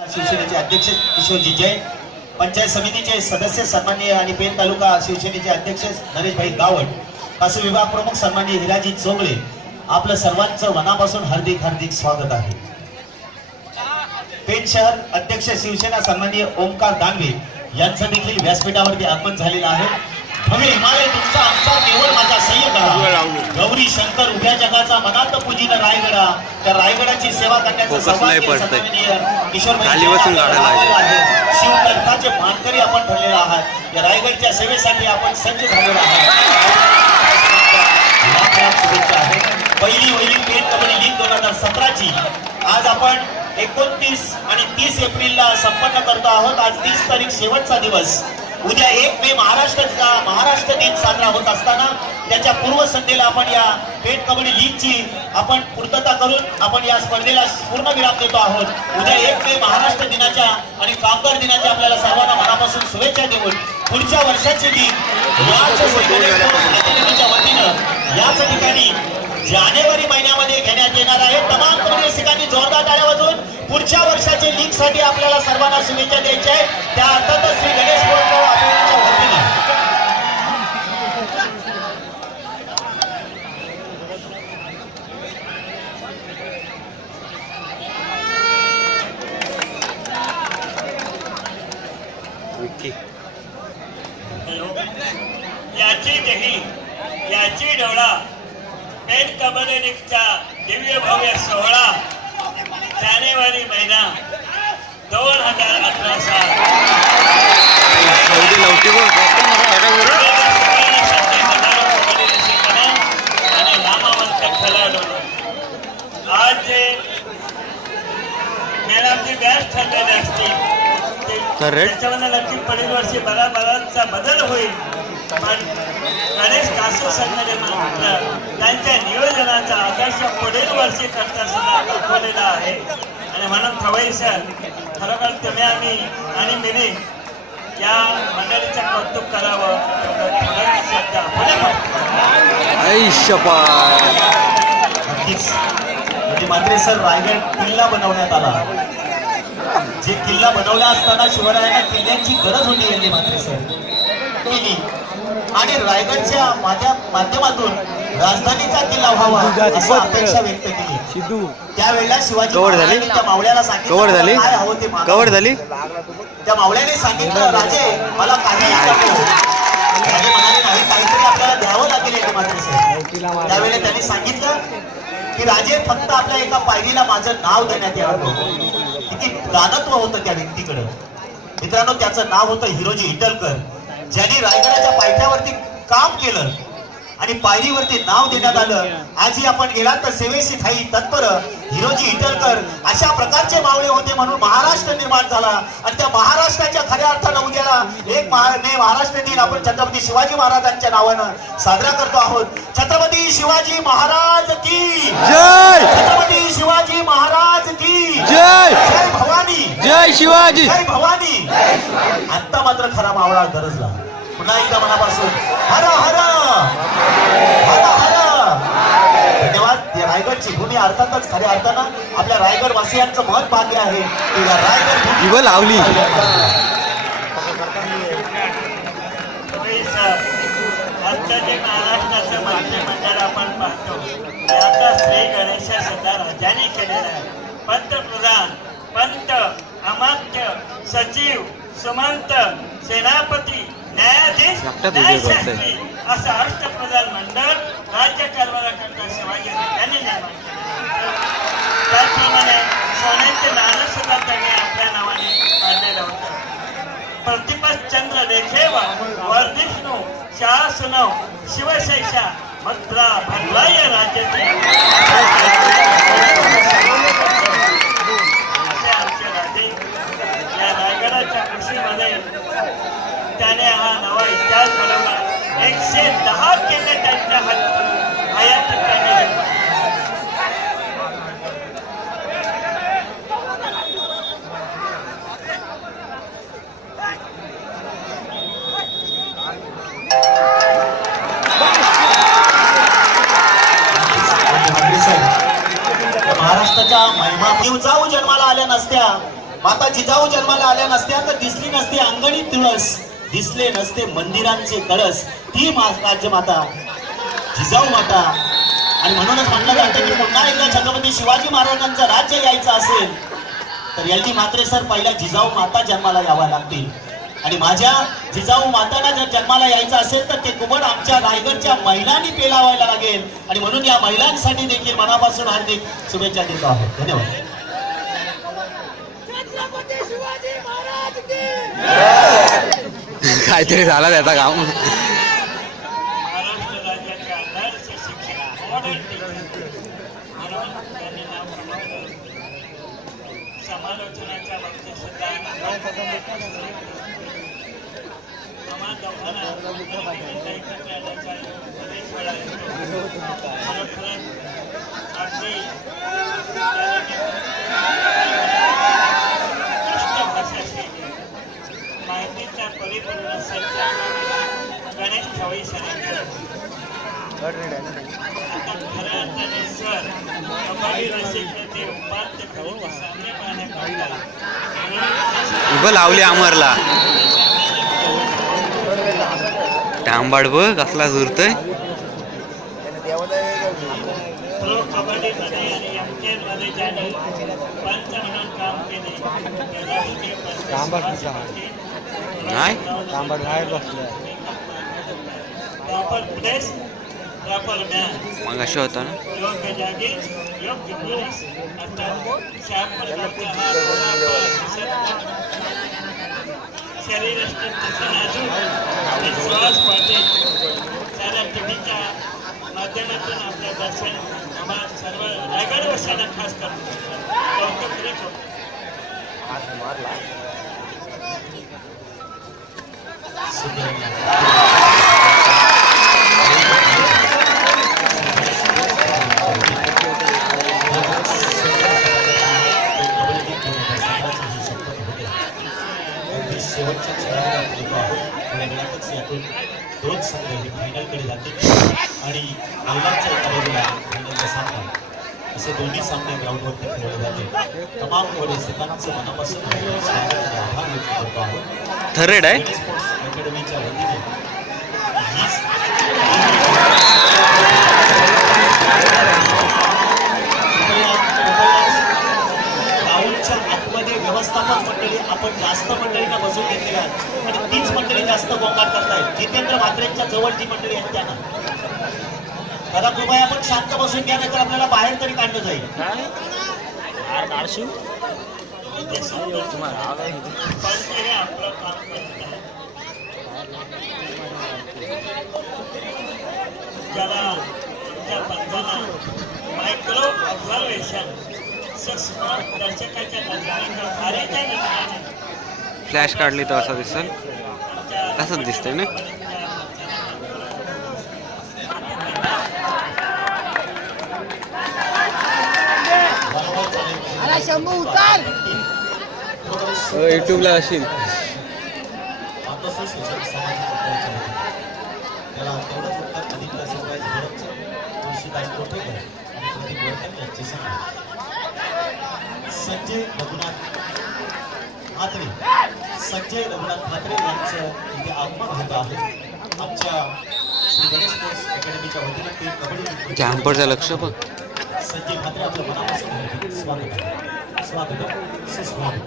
शिवसेनेचे अध्यक्ष किशोरजी जैन, पंचायत समितीचे सदस्य सन्माननीय आणि पेन तालुका शिवसेनेचे अध्यक्ष नरेशभाई गावड, कासू विभाग प्रमुख सन्माननीय हिराजी चोगले, आपलं सर्वांचं मनापासून हार्दिक हार्दिक स्वागत आहे. पेन शहर अध्यक्ष शिवसेना सन्माननीय ओमकार दानवे यांचं देखील व्यासपीठावरती आगमन झालेलं आहे. भव्य हिमालय तुमचा आमचा केवळ माझा सह्य करा, गौरी शंकर उभ्या जगाचा मनात पूजिन रायगडा, त्या रायगडाची सेवा करण्याचं सौभाग्य सन्माननीय किशोरभाई शिवकर्थाचे मानकरी आपण ठरलेला आहात. या रायगडच्या सेवेसाठी आपण सज्ज झालेला आहात. शुभेच्छा आहेत. पहिली पेन कबड्डी लीग 2017ची आज आपण 29 आणि 30 एप्रिलला संपन्न करतो आहोत. आज 30 तारीख शेवटचा दिवस. उद्या 1 मे महाराष्ट्र दिन साजरा होत असताना त्याच्या पूर्वसंध्येला आपण या पेन कबड्डी लीगची आपण पूर्तता करून आपण या स्पर्धेला पूर्णविराम देतो आहोत. उद्या 1 मे महाराष्ट्र दिनाच्या आणि कामगार दिनाच्या आपल्याला सर्वांना मनापासून शुभेच्छा देऊन पुढच्या वर्षाची लीग याच प्रतिनिधीच्या वतीनं याच ठिकाणी जानेवारी महिन्यामध्ये घेण्यात येणार आहे. तमाम कबड्डी रसिकांनी जोरदार टाळ्या वाजवून पुढच्या वर्षाच्या लीग साठी आपल्याला सर्वांना शुभेच्छा द्यायच्या आहेत. त्या अर्थातच श्री गणेश बोरगाव आपल्याच्या वतीनं याची डोळा पेन कबड्डी लीगचा दिव्य भव्य सोहळा जानेवारी महिना 2018 साल आणि नामवंत खेळाडू आज जे मेळावचे व्यास ठरलेले असतील त्याच्यामध्ये नक्की पुढील वर्षी बराबराचा बदल होईल. पण गणेश कासू संघाने त्यांच्या नियोजनाचा आदर्श पुढील वर्षी करता सुद्धा दाखवलेला आहे. आणि म्हणून खवई सर खरोखर तुम्ही आणि मिनी या मंडळीचं कौतुक करावं. म्हणजे मात्र सर रायगड किल्ला बनवण्यात आला. जे किल्ला बनवला असताना शिवरायांना किल्ल्यांची गरज होती यांनी मात्र सर केली आणि रायगडच्या माध्यमातून राजधानीचा किल्ला व्हावा अशी अपेक्षा व्यक्त केली. त्यावेळेला शिवाजी महाराजांनी त्या मावळ्याला सांगितलं काय हवं ते त्या मावळ्याने सांगितलं राजे मला काही नको. राजे म्हणाले नाही काहीतरी आपल्याला द्यावं लागेल मात्र सर. त्यावेळेला त्यांनी सांगितलं की राजे फक्त आपल्या एका पायरीला माझं नाव देण्यात यावं. किती दानत्व होतं त्या व्यक्तीकडं मित्रांनो. त्याचं नाव होतं हिरोजी इटलकर, ज्यांनी रायगडाच्या पायथ्यावरती काम केलं आणि पायरीवरती नाव देण्यात आलं. आजही आपण गेलात तर सेवेशी ठाई तत्पर हिरोजी इटलकर अशा प्रकारचे मावळे होते म्हणून महाराष्ट्र निर्माण झाला. आणि त्या महाराष्ट्राच्या खऱ्या अर्थानं उद्याला 1 मे महाराष्ट्र दिन आपण छत्रपती शिवाजी महाराजांच्या नावानं साजरा करतो आहोत. छत्रपती शिवाजी महाराज की जय. छत्रपती शिवाजी महाराज की जय. जय भवानी. जय शिवाजी. जय भवानी. आता मात्र खरा मावळा गरजला. पुन्हा एकदा मनापासून हर हर हर हर. धन्यवाद. या रायगडची भूमी अर्थातच खऱ्या अर्थानं आपल्या रायगड वासियांचं महत् भाग्य आहे की या रायगड लावली. आजचं जे महाराष्ट्राचं मंत्रिमंडळ आपण पाहतो त्याचा श्री गणेश सुद्धा राजाने केलेला आहे. पंतप्रधान, पंत, अमात्य, सचिव, सुमंत, सेनापती, न्यायाधीश, न्यायशास्त्री असं अष्टप्रधान मंडळ राज्य कारभाराकरता शिवाजी राजांनी निर्माण केलं. त्याचप्रमाणे सोन्याचे नाणं सुद्धा त्यांनी आपल्या नावाने काढलेलं होतं. प्रतिपद चंद्र देखेवा वर्धिष्णू शासनव शिवशैषा मद्रा भद्राय राज्याचे आमचे राजे. या रायगडाच्या कृषीमध्ये त्याने हा नवा इतिहास घडवला. 110 किल्ले त्यांच्या हयात त्यांनी निर्माण. महाराष्ट्राच्या महिमा जाऊ जन्माला आल्या नसत्या माता जिजाऊ जन्माला आल्या नसत्या तर दिसली नसती अंगणी तुळस, दिसले नसते मंदिरांचे कळस. ती राज्यमाता जिजाऊ माता. आणि म्हणूनच म्हणलं जातं की पुन्हा एकदा छत्रपती शिवाजी महाराजांचं राज्य यायचं असेल तर एल डी म्हात्रे सर पहिल्या जिजाऊ माता जन्माला याव्या लागतील. आणि माझ्या जिजाऊ मातांना जर जन्माला यायचं असेल तर ते कुबड आमच्या रायगडच्या महिलांनी पेलावायला लागेल. आणि म्हणून या महिलांसाठी देखील मनापासून हार्दिक शुभेच्छा देतो आहोत. धन्यवाद. काहीतरी झाला त्याचा काम. महाराष्ट्र राज्याच्या आदर्श शिक्षक मॉडेल टीचर म्हणून त्यांनी नाव कमावलं. समालोचनाच्या बाबतीत सुद्धा आम्हा दोघांना एकत्र आल्याचा बरेच वेळा येतो. खरोखरच अगदी भाषाशी माहितीचा परिपूर्ण संच गणेश ठावळी सरांनी आता खऱ्या अर्थाने सर कबड्डी रसिक नेते उपांत्य फेरीचे सामने पाहण्याकरता उभं लावले अमरला. तांबाड बघ कसला जुरतोय. प्रो कबड्डीमध्ये आणि एमकेएल मध्ये ज्यांनी पंच म्हणून काम केले ते राष्ट्रीय नाही प्रॉपर प्लेस प्रॉपर मॅन मग अशी होता ना. योग्य जागी योग्य माणूस अर्थात शापरकरचा हा गोलाकार शरीरष्ट नाजूक आणि सुहास पाटील साऱ्या टीव्हीच्या माध्यमातून आपल्या दर्शन आम्हा सर्व रायगडवासियांना खास करून कौतुक करत होतो. शेवटच्या खेळाला गेलो आहोत. थोड्या वेळातच यातून दोन संघ हे फायनलकडे जातील आणि महिलांच्या एका बाजूला फायनलचा सामना असे दोन्ही सामने ग्राउंडवरती खेळले जाते. तमाम प्रेक्षकांचे मनापासून स्वागत आणि आभार व्यक्त करतो आहोत. थर्ड आहे स्पोर्ट्स अकॅडमीच्या वतीने ग्राउंडच्या आतमध्ये व्यवस्थापन मंडळी आपण जास्त मंडळींना बसून घेतलेल्या आहेत आणि तीच मंडळी जास्त गोंगाट करतायत. जितेंद्र म्हात्रेंच्या जवळ जी मंडळी आहेत त्यांना दादा कृपया आपण शांत बसून घ्या, नाहीतर आपल्याला बाहेर तरी काढलं जाईल. हे आपलं काम करत आहे. ज्याला तुमच्या पंचांना मायक्रो ऑब्झर्वेशन सूक्ष्म दर्शकाच्या नजरेने भारीच्या नजरेने फ्लॅश काढली तर असं दिसेल. तसंच दिसतंय ना. युट्यूबला असेल. संजय रघुनाथ म्हात्रे यांचं इथे आगमन होत आहे. आमच्या श्री गणेश स्पोर्ट्स अकॅडमीच्या वतीने ते कबड्डी जॅम्परचं लक्ष बघ. संजय म्हात्रे आपलं मनापासून स्वागत आहे. स्वागत सुस्वागत.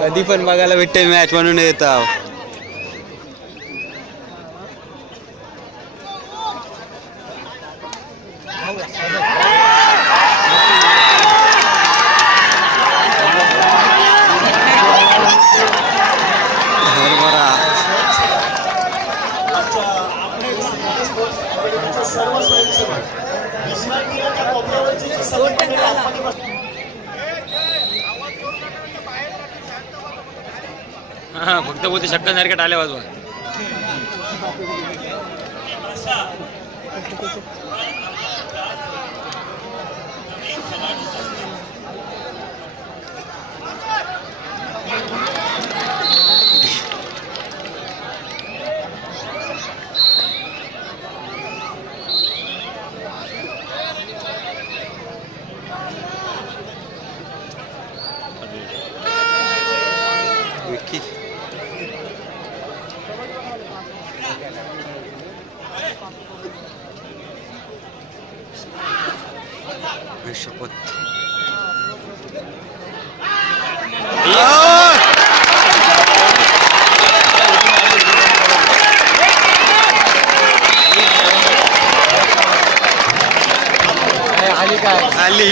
कधी पण बघायला भेटते मॅच म्हणून येतात. सर्व स्वयंसेवक विश्रांतीला त्या कोपऱ्यावरची जी सगळी मंडळी आतमध्ये बसली. हा फक्त बोलते शक्कन सारख्या टाल्या वाजवा. असा विकी शपथ आली काय आली.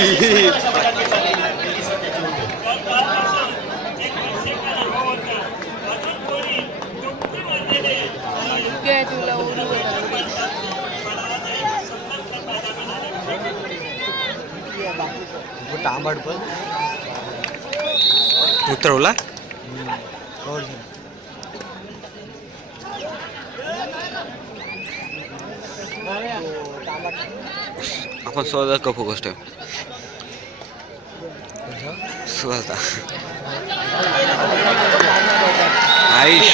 तांबड पण उतरवला. आपण स्वतः कपू गोष्ट स्वतः आयुष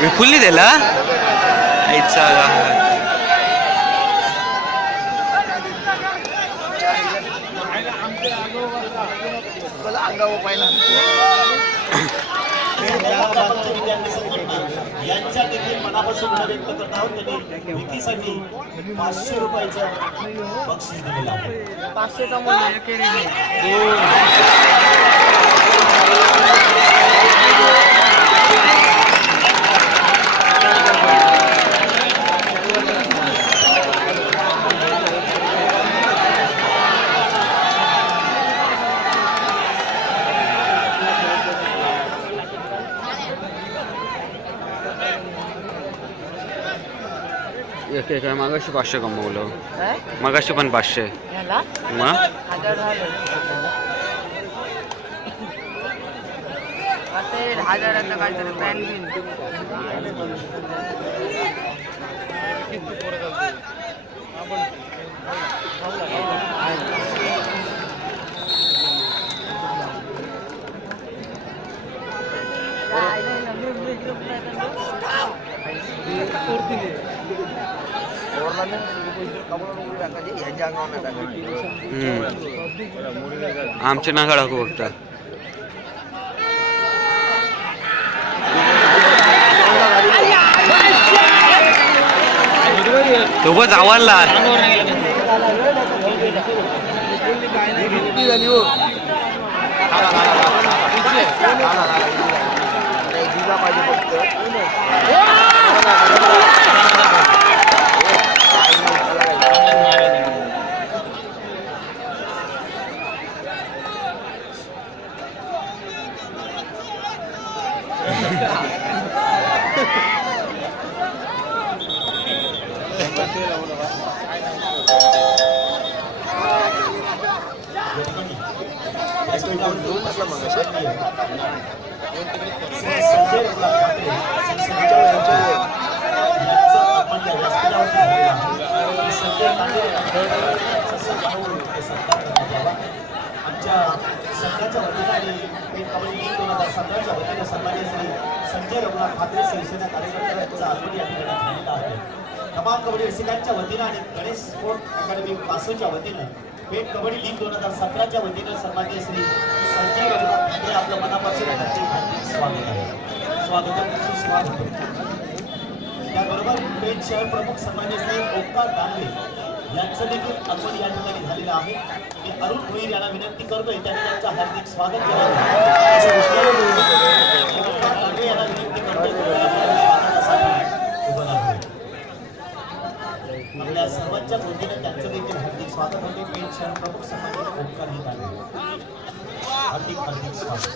विपुलनी दिला आईचा अंगावर पाहिला यांच्या देखील मनापासून व्यक्त करत आहोत. त्यांनी विकीसाठी 500 रुपयाचं बक्षीस दिलेलं आहे. 500 एक मागाशी 500 कमवलं. मागाशी पण 500 मग हजाराचं काहीतरी पॅन घेऊन आमचे नागा टाकू फक्त सोबत आवडला. संघाच्या वतीने आणि कबड्डी लीग 2017च्या वतीने सन्माननीय श्री संजय रघुनाथ ठाकरे शिवसेना कार्यकर्त्यांचा आगमन या ठिकाणी झालेला आहे. तमाम कबड्डी रसिकांच्या वतीने आणि गणेश स्पोर्ट अकॅडमी पासूनच्या वतीने पेट कबड्डी लीग 2017च्या वतीने सन्माननीय श्री संजय रघुनाथ ठाकरे आपलं मनापासून हार्दिक स्वागत आहे. स्वागतम सुस्वागतम. त्याबरोबर पेट शहर प्रमुख सन्माननीय श्री ओंकार दानवे यांचं देखील आगमन या ठिकाणी झालेलं आहे. मी अरुण भोईर यांना विनंती करतोय त्यांनी त्यांचं हार्दिक स्वागत करावं. यांना विनंती करतोय स्वागतासाठी उभं राहावं. आपल्या सर्वांच्याच वतीने त्यांचं देखील हार्दिक स्वागत होते. पेट शहर प्रमुख सन्माननीय ओंकार हे दानवे हार्दिक हार्दिक स्वागत.